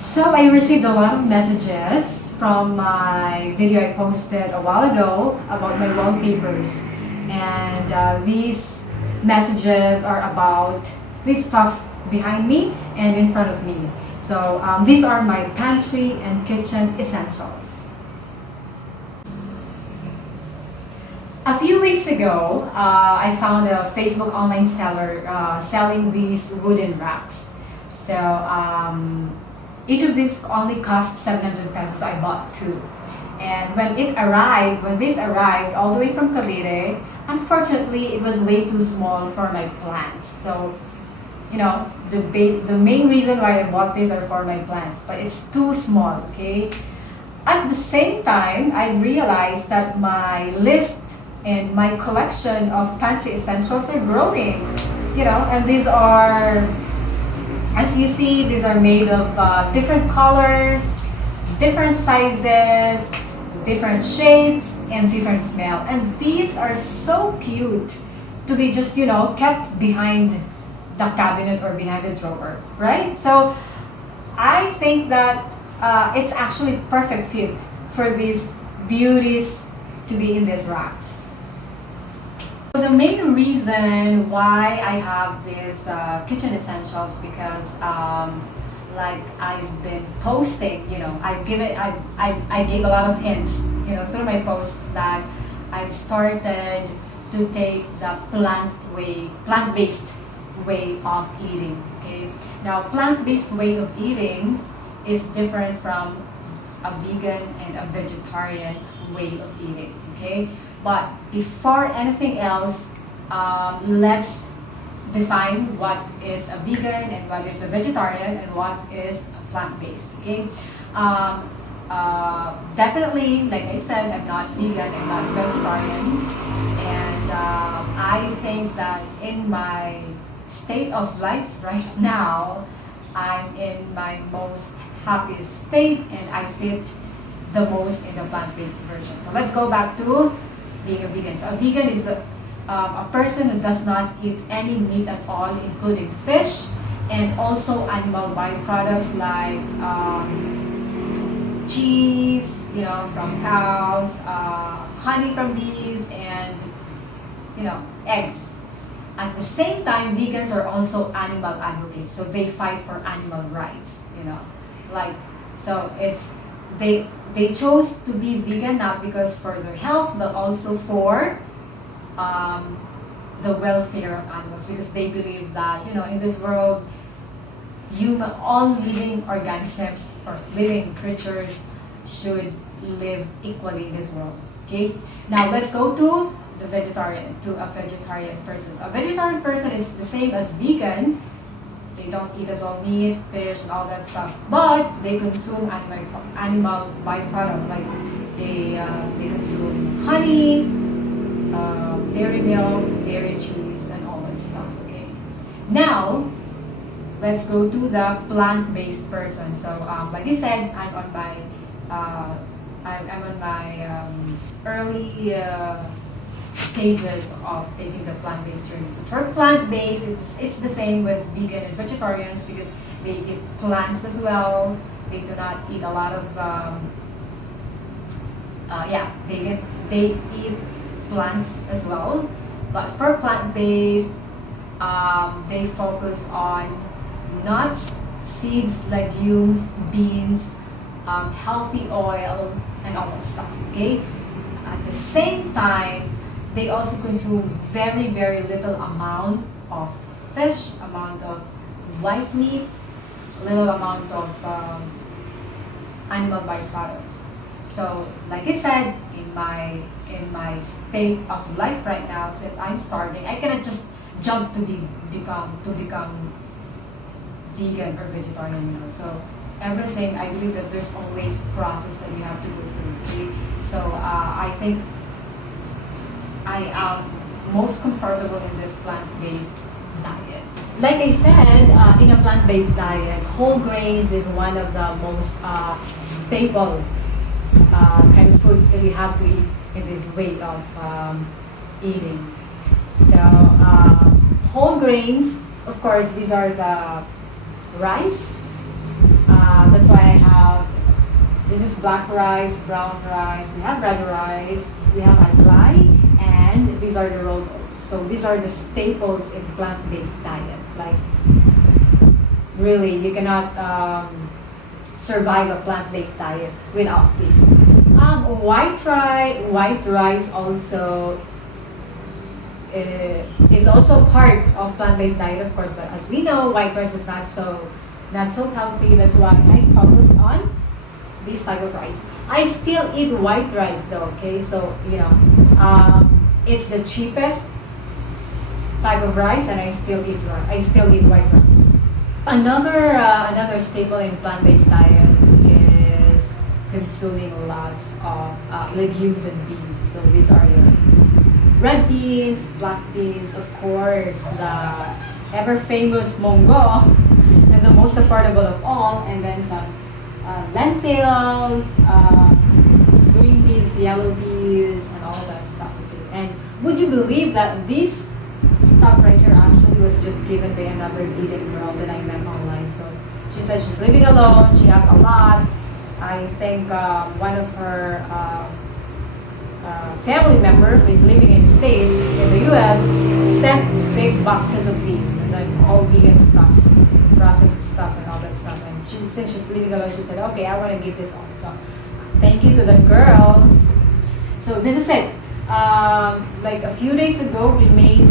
So I received a lot of messages from my video I posted a while ago about my wallpapers. And these messages are about this stuff behind me and in front of me. So these are my pantry and kitchen essentials. A few weeks ago, I found a Facebook online seller selling these wooden racks. So each of these only cost 700 pesos. So I bought two. And when this arrived all the way from Cavite, unfortunately, it was way too small for my plants. So, the main reason why I bought these are for my plants, but it's too small, okay? At the same time, I realized that my list and my collection of pantry essentials are growing. And these are, as you see, these are made of different colors, different sizes, different shapes, and different smell. And these are so cute to be just, kept behind the cabinet or behind the drawer, right? So I think that it's actually perfect fit for these beauties to be in these racks. The main reason why I have these kitchen essentials because like I've been posting, I gave a lot of hints, through my posts that I've started to take the plant-based way of eating. Okay, now plant-based way of eating is different from a vegan and a vegetarian way of eating. Okay, but before anything else, let's define what is a vegan and what is a vegetarian and what is a plant-based. Okay, definitely, like I said, I'm not vegan, I'm not vegetarian, and I think that in my state of life right now, I'm in my most happiest state and I fit the most in the plant-based version. So let's go back to being a vegan. So a vegan is a person who does not eat any meat at all, including fish and also animal byproducts like cheese, from cows, honey from bees, and eggs. At the same time, vegans are also animal advocates, so they fight for animal rights. They chose to be vegan not because for their health, but also for the welfare of animals, because they believe that in this world, all living organisms or living creatures should live equally in this world. Okay. Now let's go to a vegetarian person. So a vegetarian person is the same as vegan. They don't eat as well meat, fish, and all that stuff, but they consume animal byproduct, like they consume honey, dairy milk, dairy cheese, and all that stuff. Okay. Now let's go to the plant-based person. So like I said, I'm on my early stages of taking the plant-based journey. So for plant-based, it's the same with vegan and vegetarians because they eat plants as well. They do not eat a lot of they eat plants as well. But for plant-based, they focus on nuts, seeds, legumes, beans, healthy oil, and all that stuff. Okay. At the same time, they also consume very, very little amount of fish, amount of white meat, little amount of animal byproducts. So, like I said, in my state of life right now, since I'm starving, I cannot just jump to become vegan or vegetarian. So everything, I believe that there's always process that we have to go through. Okay? So I think I am most comfortable in this plant-based diet. Like I said, in a plant-based diet, whole grains is one of the most stable kind of food that we have to eat in this way of eating. So whole grains, of course, these are the rice, That's why I have, this is black rice, brown rice, we have red rice, we have adlai, and these are the rolled oats. So these are the staples in plant-based diet. Like, really, you cannot survive a plant-based diet without this. White rice also is also part of plant-based diet, of course. But as we know, white rice is not so healthy. That's why I focus on this type of rice. I still eat white rice though. Okay, so it's the cheapest type of rice, and I still eat rice. I still eat white rice. Another staple in plant-based diet is consuming lots of legumes and beans. So these are your red beans, black beans, of course, the ever famous mongo, and the most affordable of all, and then some lentils, green peas, yellow peas, and all that stuff. Okay. And would you believe that this stuff right here actually was just given by another vegan girl that I met online? So she said she's living alone, she has a lot. I think one of her family member who is living in the States, in the US, sent big boxes of these, and then all vegan stuff, processed stuff and all that stuff. And since she's living alone, she said, okay, I want to give this also. Thank you to the girl. So this is it. Like a few days ago, we made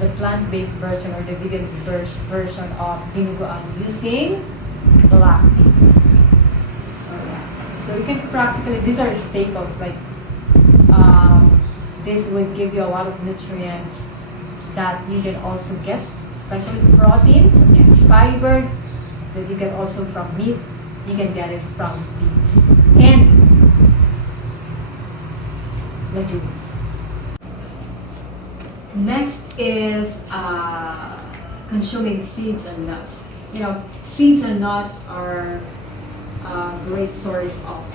the plant-based version or the vegan version of dinuguan using black beans. So yeah, so you can practically, these are staples, like this would give you a lot of nutrients that you can also get, especially protein and fiber that you get also from meat. You can get it from beans and legumes. Next is consuming seeds and nuts. Seeds and nuts are a great source of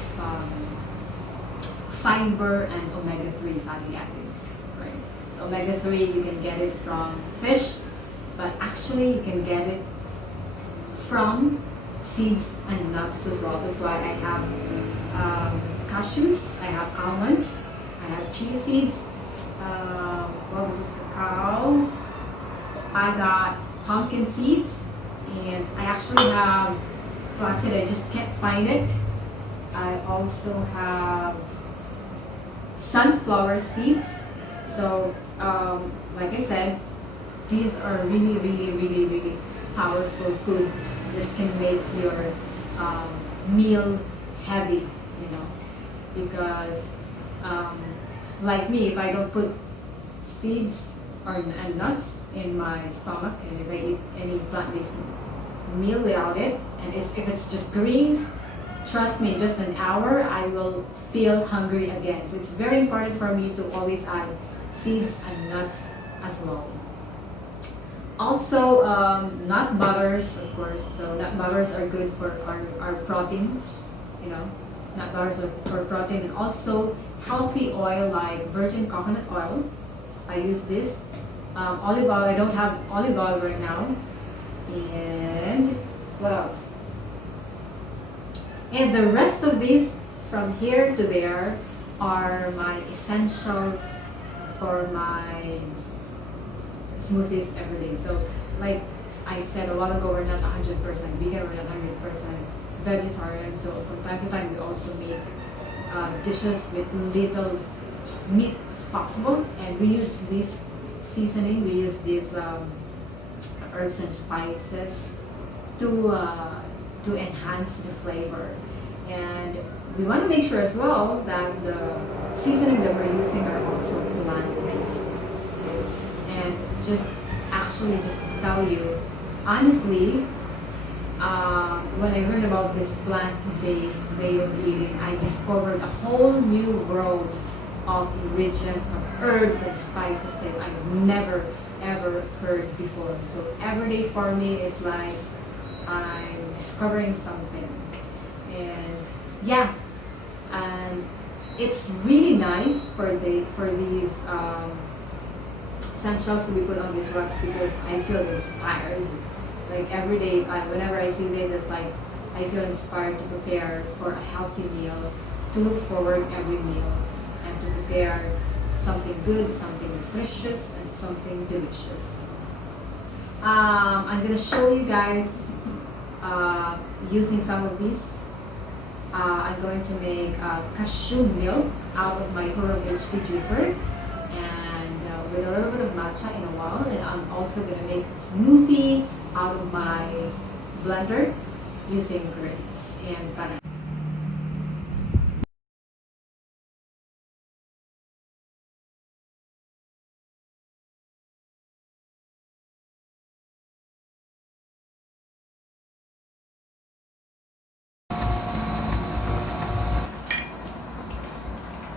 fiber and omega-3 fatty acids, right? So omega-3, you can get it from fish, but actually you can get it from seeds and nuts as well. That's why I have cashews, I have almonds, I have chia seeds. This is cacao. I got pumpkin seeds, and I actually have flaxseed. I just can't find it. I also have sunflower seeds. So, like I said, these are really, really, really, really powerful food that can make your meal heavy, because like me, if I don't put seeds and nuts in my stomach, and if I eat any plant-based meal without it, and if it's just greens, trust me, just an hour, I will feel hungry again. So it's very important for me to always add seeds and nuts as well. Also, nut butters, of course. So nut butters are good for our protein, nut butters are for protein, and also healthy oil like virgin coconut oil. I use this. Olive oil, I don't have olive oil right now. And what else? And the rest of these, from here to there, are my essentials for my smoothies every day. So, like I said a while ago, we're not 100% vegan, we're not 100% vegetarian. So, from time to time, we also make dishes with little meat as possible. And we use this seasoning, we use these herbs and spices to enhance the flavor. And we want to make sure as well that the seasoning that we're using are also plant-based. And just to tell you, honestly, when I learned about this plant-based way of eating, I discovered a whole new world of ingredients, of herbs and spices that I've never ever heard before. So every day for me is like I'm discovering something. And yeah, and it's really nice for these essentials to be put on these rugs, because I feel inspired Like every day, whenever I see this, it's like I feel inspired to prepare for a healthy meal, to look forward every meal, and to prepare something good, something nutritious, and something delicious. I'm gonna show you guys using some of these. I'm going to make cashew milk out of my Hurl HT juicer, and with a little bit of matcha in a while. And I'm also gonna make a smoothie out of my blender using grapes and banana.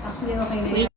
Actually, okay na yan.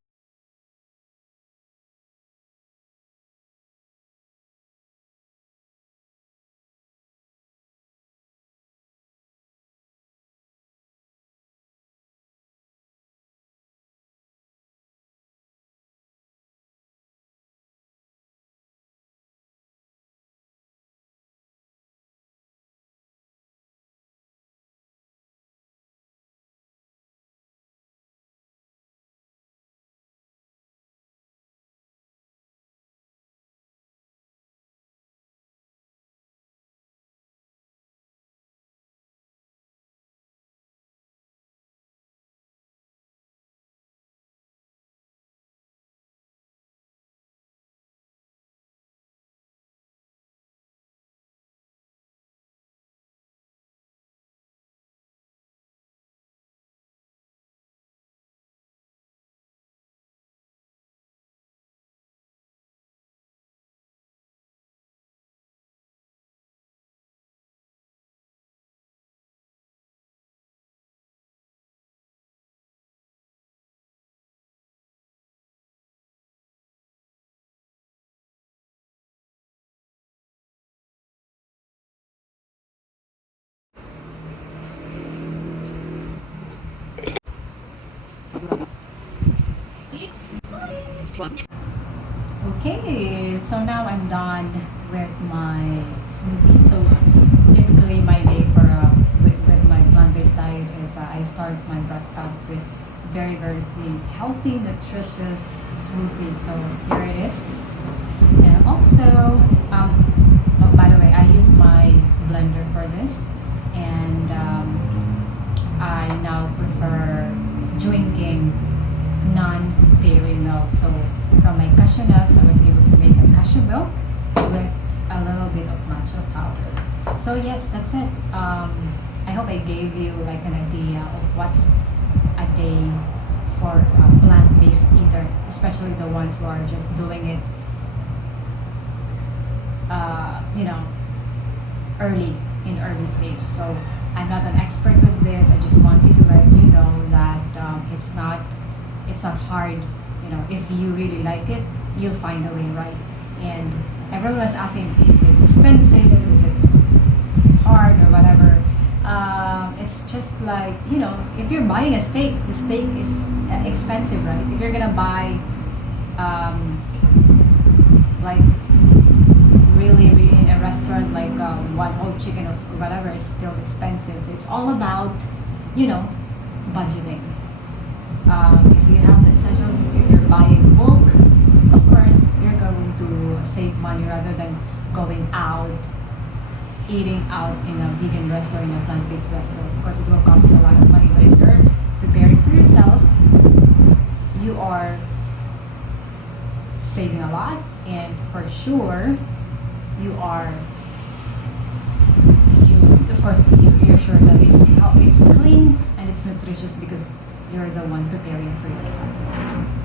Okay, so now I'm done with my smoothie. So typically my day for with my plant-based diet is I start my breakfast with very clean, healthy, nutritious smoothie. So here it is. And also, oh, by the way, I use my blender for this, and I now prefer drinking non-dairy milk. So from my cashew nuts, I was able to make a cashew milk with a little bit of matcha powder. So yes, that's it. I hope I gave you like an idea of what's a day for a plant-based eater, especially the ones who are just doing it, early early stage. So I'm not an expert with this. I just wanted to let you know that it's not hard. If you really like it, you'll find a way, right? And everyone was asking, is it expensive? Is it hard or whatever? It's just like, if you're buying a steak, the steak is expensive, right? If you're gonna buy like really in a restaurant, like one whole chicken or whatever, it's still expensive. So it's all about budgeting. If you have the essentials, if you're buying bulk, of course you're going to save money rather than going out, eating out in a vegan restaurant, in a plant-based restaurant. Of course it will cost you a lot of money, but if you're preparing for yourself, you are saving a lot, and for sure you are of course you're sure that it's clean and it's nutritious because you're the one preparing for yourself.